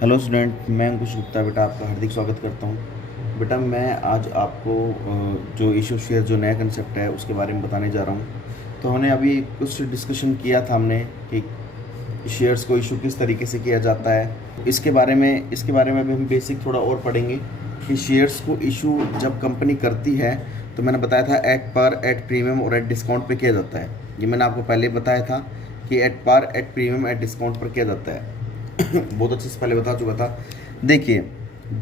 Hello student, मैं अंकुश गुप्ता बेटा आपका हार्दिक स्वागत करता हूँ। बेटा मैं आज आपको जो इशू शेयर जो नया कंसेप्ट है उसके बारे में बताने जा रहा हूँ। तो हमने अभी कुछ डिस्कशन किया था हमने कि शेयर्स को इशू किस तरीके से किया जाता है। इसके बारे में अभी हम बेसिक थोड़ा और पढ़ेंगे कि शेयर्स को इशू जब कंपनी करती है तो मैंने बताया था एट पार, एट प्रीमियम और एट डिस्काउंट पे किया जाता है। ये मैंने आपको पहले बताया था कि at par, at premium, at discount पर किया जाता है। बहुत अच्छे से पहले बता चुका था। देखिए,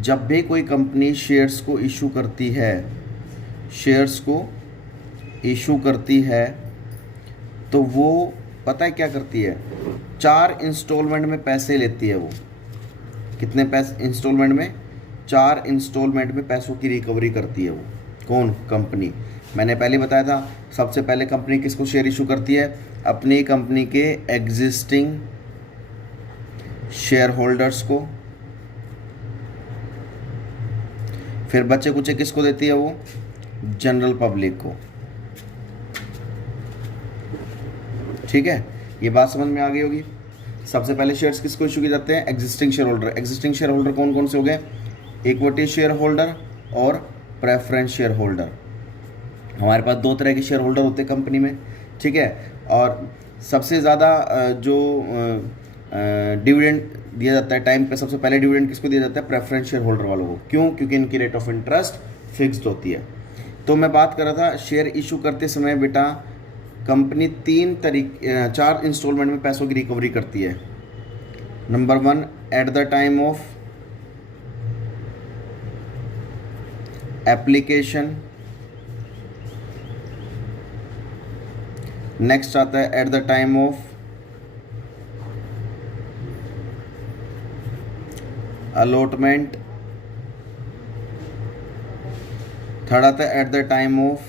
जब भी कोई कंपनी शेयर्स को इशू करती है, शेयर्स को इशू करती है तो वो पता है क्या करती है, 4 इंस्टॉलमेंट में पैसे लेती है। वो कितने पैसे इंस्टॉलमेंट में? 4 इंस्टॉलमेंट में पैसों की रिकवरी करती है वो। कौन? कंपनी। मैंने पहले बताया था सबसे पहले कंपनी किसको शेयर इशू करती है? अपनी कंपनी के एग्जिस्टिंग शेयर होल्डर्स को। फिर बच्चे कुचे किसको देती है वो? जनरल पब्लिक को। ठीक है, ये बात समझ में आ गई होगी। सबसे पहले शेयर्स किसको इशू किए जाते हैं? Existing share holder. Existing share holder कौन कौन से हो गए? इक्विटी शेयर होल्डर और प्रेफरेंस शेयर होल्डर। हमारे पास 2 तरह के शेयर होल्डर होते हैं कंपनी में। ठीक है, और सबसे ज़्यादा जो डिविडेंड दिया जाता है टाइम पे, सबसे पहले डिविडेंड किसको दिया जाता है? प्रेफरेंस शेयर होल्डर वालों को। क्यों? क्योंकि इनकी रेट ऑफ इंटरेस्ट फिक्स्ड होती है। तो मैं बात कर रहा था शेयर इशू करते समय बेटा कंपनी 4 इंस्टॉलमेंट में पैसों की रिकवरी करती है। Number 1, at the time of application. Next आता है at the time of allotment. Third आता है at the time of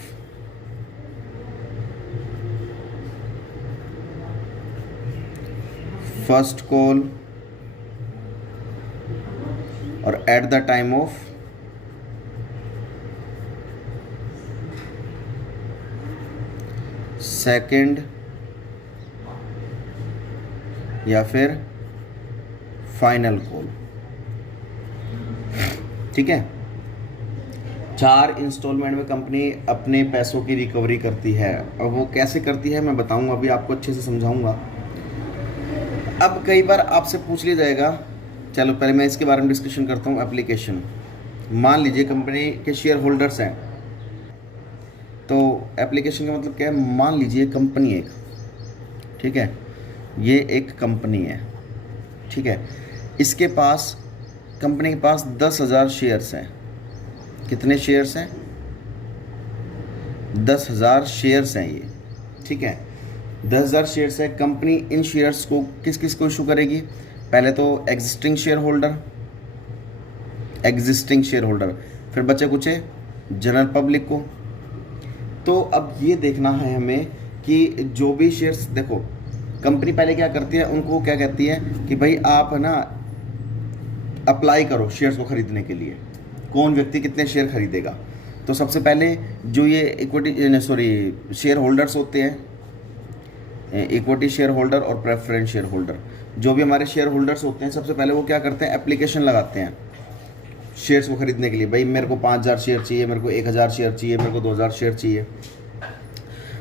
first call और at the time of second या फिर फाइनल कॉल। ठीक है, 4 इंस्टॉलमेंट में कंपनी अपने पैसों की रिकवरी करती है। और वो कैसे करती है मैं बताऊंगा, अभी आपको अच्छे से समझाऊंगा। अब कई बार आपसे पूछ लिया जाएगा, चलो पहले मैं इसके बारे में डिस्कशन करता हूँ। एप्लीकेशन, मान लीजिए कंपनी के शेयर होल्डर्स हैं, तो एप्लीकेशन का मतलब क्या है? मान लीजिए कंपनी एक, ठीक है, ये एक कंपनी है, ठीक है, इसके पास, कंपनी के पास 10,000 शेयर्स हैं। कितने शेयर्स हैं? 10,000 शेयर्स हैं ये। ठीक है, 10,000 शेयर्स है। कंपनी इन शेयर्स को किस किस को इशू करेगी? पहले तो existing share holder, existing share holder, फिर बचे कुचे जनरल पब्लिक को। तो अब ये देखना है हमें कि जो भी शेयर्स, देखो कंपनी पहले क्या करती है, उनको क्या कहती है कि भाई आप ना अप्लाई करो शेयर्स को खरीदने के लिए, कौन व्यक्ति कितने शेयर खरीदेगा। तो सबसे पहले जो ये शेयर होल्डर्स होते हैं, इक्विटी शेयर होल्डर और प्रेफरेंस शेयर होल्डर, जो भी हमारे शेयर होल्डर्स होते हैं, सबसे पहले वो क्या करते हैं? एप्लीकेशन लगाते हैं शेयर्स को खरीदने के लिए। भाई मेरे को 5,000 शेयर चाहिए, मेरे को 1,000 शेयर चाहिए, मेरे को 2,000 शेयर चाहिए।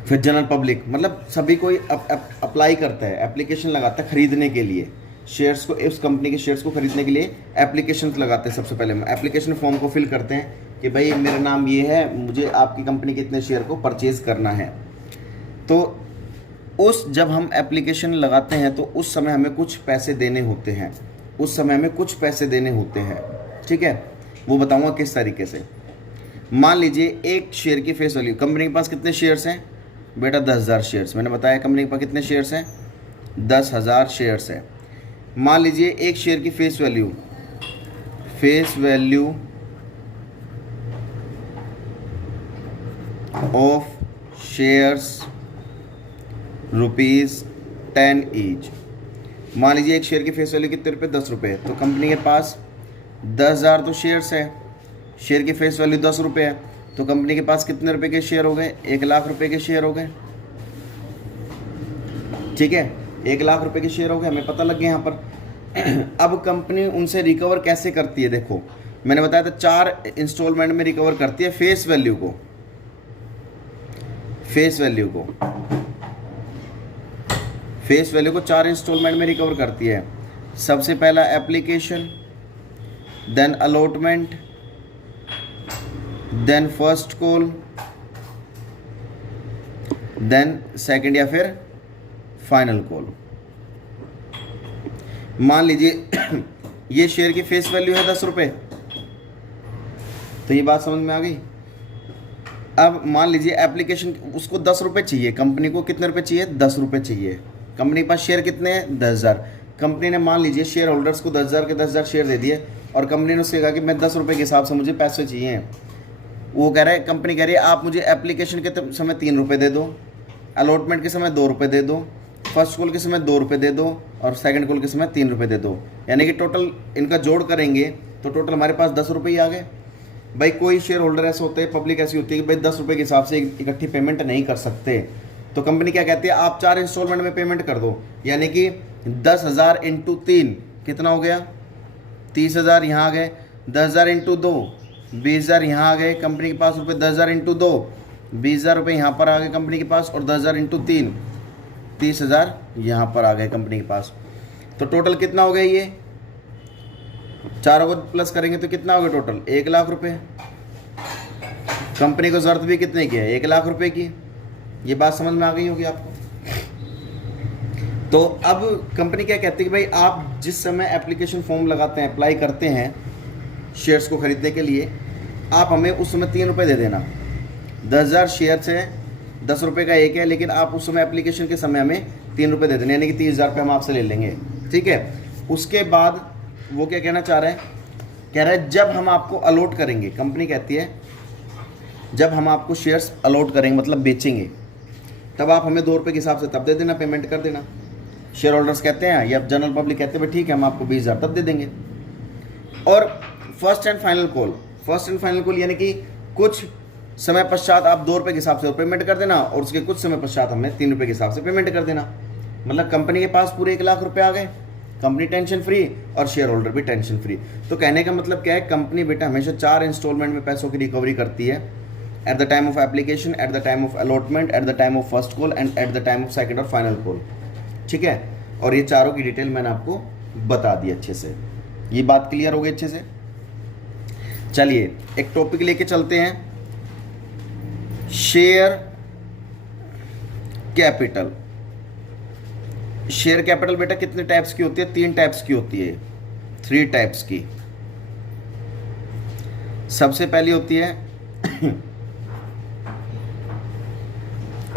फिर जनरल पब्लिक, मतलब सभी कोई अप्लाई करता है, एप्लीकेशन लगाता है खरीदने के लिए शेयर्स को। उस कंपनी के शेयर्स को खरीदने के लिए एप्लीकेशन लगाते हैं। सबसे पहले एप्लीकेशन फॉर्म को फिल करते हैं कि भाई मेरा नाम ये है, मुझे आपकी कंपनी के इतने शेयर को परचेज करना है। तो जब हम एप्लीकेशन लगाते हैं तो उस समय हमें कुछ पैसे देने होते हैं, ठीक है, वो बताऊंगा किस तरीके से। मान लीजिए एक शेयर की फेस वैल्यू, कंपनी के पास कितने शेयर्स हैं बेटा? 10,000 शेयर्स। मैंने बताया कंपनी के पास कितने शेयर्स हैं? 10,000 शेयर्स है। मान लीजिए एक शेयर की face value of shares ₹10 each. मान लीजिए एक शेयर की फेस वैल्यू कितने रुपये? 10 रुपये। तो कंपनी के पास 10,000 तो शेयर्स है, शेयर की फेस वैल्यू 10 रुपये है, तो कंपनी के पास कितने रुपए के शेयर हो गए? 1,00,000 रुपए के शेयर हो गए। ठीक है, 1,00,000 रुपए के शेयर हो गए, हमें पता लग गया यहाँ पर। अब कंपनी उनसे रिकवर कैसे करती है? देखो मैंने बताया था 4 इंस्टॉलमेंट में रिकवर करती है फेस वैल्यू को। फेस वैल्यू को 4 इंस्टॉलमेंट में रिकवर करती है। सबसे पहला application, then allotment, then first call, then second या फिर फाइनल कॉल। मान लीजिए ये शेयर की फेस वैल्यू है 10 रुपये, तो ये बात समझ में आ गई। अब मान लीजिए एप्लीकेशन उसको 10 रुपये चाहिए, कंपनी को कितने रुपए चाहिए? 10 रुपये चाहिए। कंपनी के पास शेयर कितने हैं? 10,000। कंपनी ने मान लीजिए शेयर होल्डर्स को 10,000 के 10,000 शेयर दे दिए और कंपनी ने उससे कहा कि मैं 10 रुपये के हिसाब से मुझे पैसे चाहिए। वो कह रहा है, कंपनी कह रही है आप मुझे एप्लीकेशन के समय 3 रुपये दे दो, अलॉटमेंट के समय 2 रुपये दे दो, फर्स्ट कॉल के समय 2 रुपये दे दो और सेकंड कॉल के समय 3 रुपये दे दो। यानी कि टोटल इनका जोड़ करेंगे तो टोटल हमारे पास 10 रुपये ही आ गए। भाई कोई शेयर होल्डर ऐसे होते हैं, पब्लिक ऐसी होती है कि भाई 10 रुपये के हिसाब से इकट्ठी पेमेंट नहीं कर सकते, तो कंपनी क्या कहती है, आप 4 इंस्टॉलमेंट में पेमेंट कर दो। यानी कि 10,000 इंटू 3 कितना हो गया? 30,000 यहाँ आ गए। 10,000 इंटू 2 20,000 यहाँ आ गए कंपनी के पास रुपये। 10,000 इंटू 2 20,000 रुपये यहाँ पर आ गए कंपनी के पास, और 10,000 इंटू 3 30,000 यहाँ पर आ गए कंपनी के पास। तो टोटल कितना हो गया? ये चारों को प्लस करेंगे तो कितना हो गया टोटल? 1 लाख रुपए। कंपनी को जरूरत भी कितने की है? 1 लाख रुपए की। ये बात समझ में आ गई होगी आपको। तो अब कंपनी क्या कहती है कि भाई आप जिस समय एप्लीकेशन फॉर्म लगाते हैं, अप्लाई करते हैं शेयर्स को खरीदने के लिए, आप हमें उस समय 3 रुपये दे देना। 10,000 शेयर्स हैं, 10 रुपये का एक है, लेकिन आप उस समय एप्लीकेशन के समय हमें 3 रुपये दे देना, यानी कि 30,000 रुपये हम आपसे ले लेंगे। ठीक है। उसके बाद वो क्या कहना चाह रहा है? कह रहा है जब हम आपको अलॉट करेंगे, कंपनी कहती है जब हम आपको शेयर्स अलॉट करेंगे मतलब बेचेंगे, तब आप हमें 2 रुपये के हिसाब से तब दे देना, पेमेंट कर देना। शेयर होल्डर्स कहते हैं या जनरल पब्लिक कहते हैं ठीक है हम आपको 20,000 तब दे देंगे। और फर्स्ट एंड फाइनल कॉल यानी कि कुछ समय पश्चात आप 2 रुपये के हिसाब से पेमेंट कर देना और उसके कुछ समय पश्चात हमें 3 रुपये के हिसाब से पेमेंट कर देना। मतलब कंपनी के पास पूरे 1 लाख रुपए आ गए, कंपनी टेंशन फ्री और शेयर होल्डर भी टेंशन फ्री। तो कहने का मतलब क्या है, कंपनी बेटा हमेशा 4 इंस्टॉलमेंट में पैसों की रिकवरी करती है, at the time of application, eight the time of allotment, eight the time of first call and eight the time of second और फाइनल कॉल। ठीक है। और ये चारों की डिटेल मैंने आपको बता दी अच्छे से। ये बात क्लियर हो गई अच्छे से। चलिए एक टॉपिक लेके चलते हैं, शेयर कैपिटल। शेयर कैपिटल बेटा कितने टाइप्स की होती है? 3 टाइप्स की होती है, 3 टाइप्स की। सबसे पहली होती है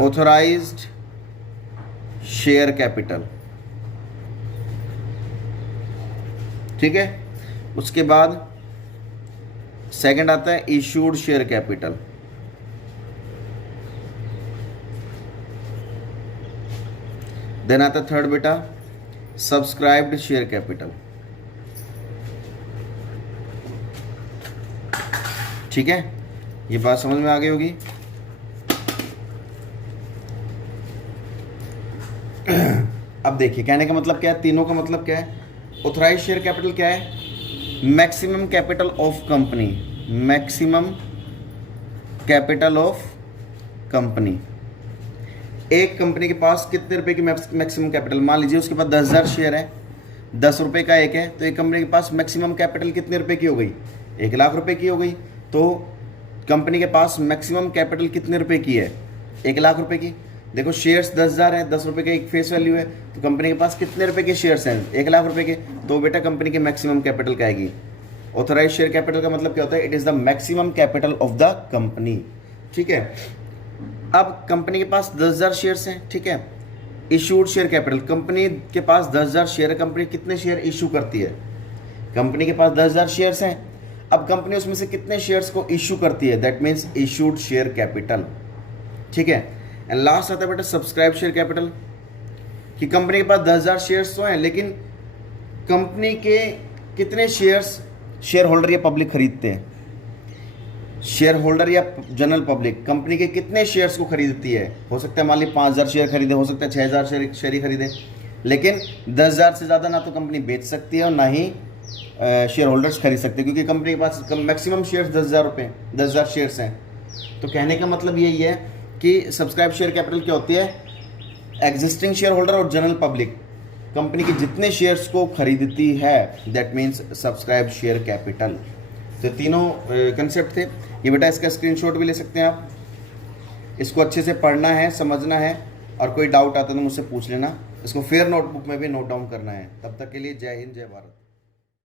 ऑथराइज्ड शेयर कैपिटल। ठीक है। उसके बाद सेकंड आता है इशूड शेयर कैपिटल। देन आता है थर्ड बेटा सब्सक्राइब्ड शेयर कैपिटल। ठीक है। ये बात समझ में आ गई होगी। अब देखिए कहने का मतलब क्या है, तीनों का मतलब क्या है। ऑथराइज्ड शेयर कैपिटल क्या है? Maximum capital of company, maximum capital of company. एक कंपनी के पास कितने रुपए की मैक्सिमम कैपिटल? मान लीजिए उसके पास 10,000 शेयर है, 10 रुपये का एक है, तो एक कंपनी के पास मैक्सिमम कैपिटल कितने रुपए की हो गई? 1 लाख रुपए की हो गई। तो कंपनी के पास मैक्सिमम कैपिटल कितने रुपए की है? 1 लाख रुपए की। देखो शेयर्स 10,000 है, 10 रुपये का एक फेस वैल्यू है, तो कंपनी के पास कितने रुपए के शेयर्स हैं? 1 लाख रुपए के। तो बेटा कंपनी के मैक्सिमम कैपिटल क्या आएगी? ऑथराइज्ड शेयर कैपिटल का मतलब क्या होता है? It is the maximum capital of the company. ठीक है। अब कंपनी के पास 10,000 शेयर्स हैं। ठीक है। इशूड शेयर कैपिटल, कंपनी के पास 10,000 शेयर है, कंपनी कितने शेयर इशू करती है? कंपनी के पास 10,000 शेयर्स हैं। अब कंपनी उसमें से कितने शेयर्स को इशू करती है? That means issued share capital. ठीक है। एंड लास्ट आता है बेटा सब्सक्राइब शेयर कैपिटल, कि कंपनी के पास 10,000 शेयर्स तो हैं, लेकिन कंपनी के कितने शेयर्स शेयर होल्डर या पब्लिक खरीदते हैं? शेयर होल्डर या जनरल पब्लिक कंपनी के कितने शेयर्स को खरीदती है? हो सकता है मान ली 5,000 शेयर खरीदे, हो सकता है 6,000 शेयर ही खरीदे। लेकिन 10,000 से ज़्यादा ना तो कंपनी बेच सकती है और ना ही शेयर होल्डर्स खरीद सकते हैं, क्योंकि कंपनी के पास मैक्सिमम शेयर्स 10,000 रुपये 10,000 शेयर्स हैं। तो कहने का मतलब यही है कि सब्सक्राइब शेयर कैपिटल क्या होती है, एग्जिस्टिंग शेयर होल्डर और जनरल पब्लिक कंपनी के जितने शेयर्स को खरीदती है, that means subscribe share capital. तो तीनों कंसेप्ट थे ये बेटा, इसका स्क्रीनशॉट भी ले सकते हैं आप। इसको अच्छे से पढ़ना है, समझना है, और कोई डाउट आता है तो मुझसे पूछ लेना। इसको फेयर नोटबुक में भी नोट डाउन करना है। तब तक के लिए जय हिंद, जय भारत।